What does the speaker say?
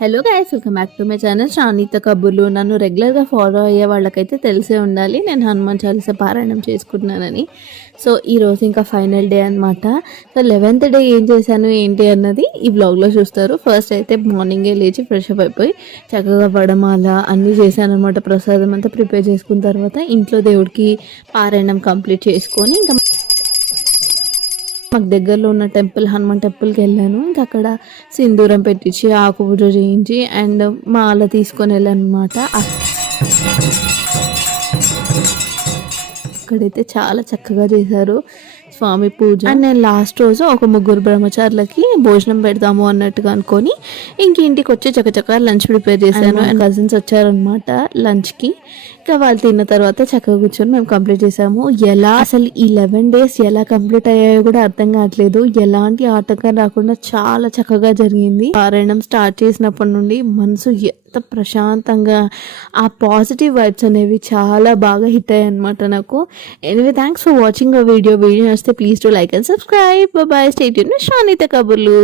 Hello guys, welcome back to my channel Sravanitha Kaburlu. నన్ను రెగ్యులర్గా follow అయ్యే వాళ్ళకైతే తెలిసే ఉండాలి నేను హనుమాన్ చాలీసా పారాయణం చేసుకుంటున్నానని. సో ఈరోజు ఇంకా ఫైనల్ డే అనమాట. సో 11th డే ఏం చేశాను ఏంటి అన్నది ఈ వ్లాగ్లో చూస్తారు. ఫస్ట్ అయితే మార్నింగే లేచి ఫ్రెష్ అప్ అయిపోయి చక్కగా వడమాల అన్నీ చేశాను అనమాట. ప్రసాదం అంతా ప్రిపేర్ చేసుకున్న తర్వాత ఇంట్లో దేవుడికి పారాయణం కంప్లీట్ చేసుకొని ఇంకా మాకు దగ్గరలో ఉన్న టెంపుల్ హనుమాన్ టెంపుల్కి వెళ్ళాను. ఇంకా అక్కడ సింధూరం పెట్టించి ఆకు పూజ చేయించి అండ్ మాల తీసుకొని వెళ్ళాను అనమాట. అక్కడైతే చాలా చక్కగా చేశారు స్వామి పూజ. అండ్ నేను లాస్ట్ రోజు ఒక 3 బ్రహ్మచారులకి భోజనం పెడదాము అన్నట్టుగా అనుకొని ఇంటికి వచ్చి చక్కచక్క లంచ్ ప్రిపేర్ చేశాను. అండ్ కజిన్స్ వచ్చారనమాట లంచ్కి. ఇంకా వాళ్ళు తిన్న తర్వాత చక్కగా కూర్చొని మేము కంప్లీట్ చేసాము. ఎలా అసలు ఈ 11 days ఎలా కంప్లీట్ అయ్యాయో కూడా అర్థం కావట్లేదు. ఎలాంటి ఆటంకం రాకుండా చాలా చక్కగా జరిగింది. పారాయణం స్టార్ట్ చేసినప్పటి నుండి మనసు ఎంత ప్రశాంతంగా, ఆ పాజిటివ్ వైబ్స్ అనేవి చాలా బాగా హిట్ అయ్యాయి అనమాట నాకు. Anyway, thanks for watching a video నచ్చితే please to like and subscribe. Bye, stay tuned with Sravanitha కబుర్లు.